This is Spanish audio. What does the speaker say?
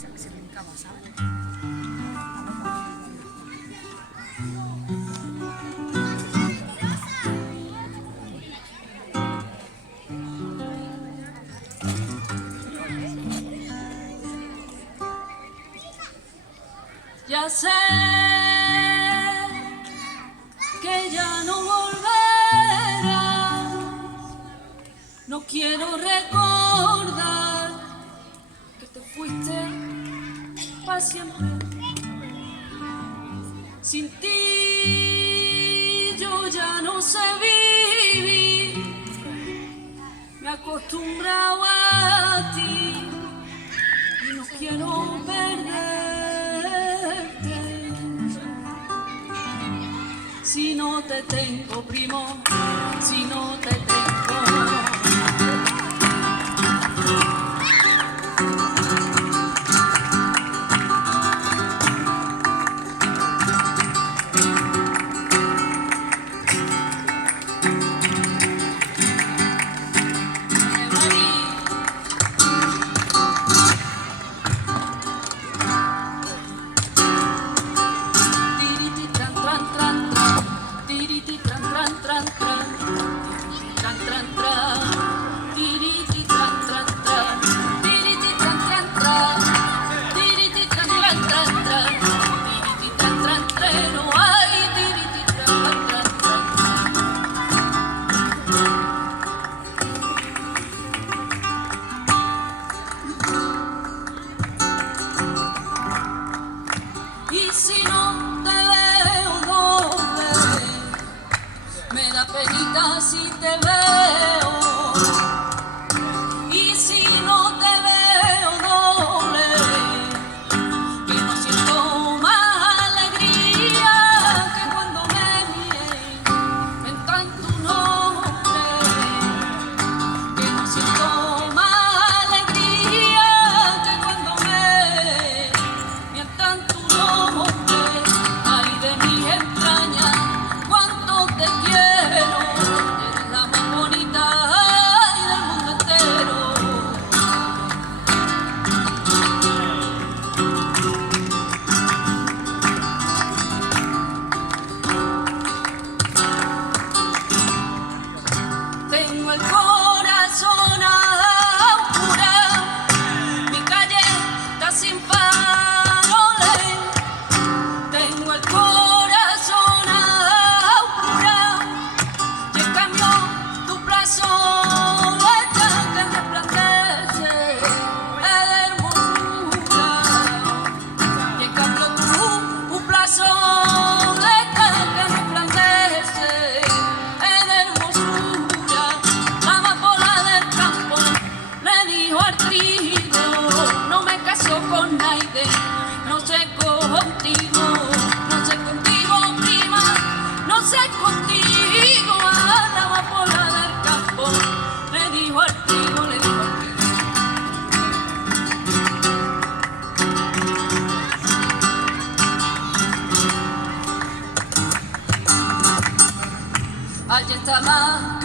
se brincaba, ¿sabes? Ya sé que ya no volverás, no quiero recordar que te fuiste para siempre. Sin ti yo ya no sé vivir, me he acostumbrado a ti y no quiero perderte. Si no te tengo, primo, si no te tengo. Y si no te veo, no ve, me da penita si te veo. Y si no te veo, no le, que no siento más alegría que cuando me miré en tanto nombre. Que no siento más alegría que cuando me en tanto nombre. Ay, de mi entraña, cuánto te quiero, eres la más bonita del mundo entero. Tengo el corazón apurado, mi calle está sin faroles. Tengo el corazón apurado y en cambio tu plazoleta que resplandece es de hermosura. Y en cambio tu plazoleta que resplandece es de hermosura. La amapola del campo le dijo al trigo, no me caso con nadie, no sé contigo, no sé contigo, prima, no sé contigo. A la amapola del campo le dijo al trigo, le dijo al trigo. Allí está la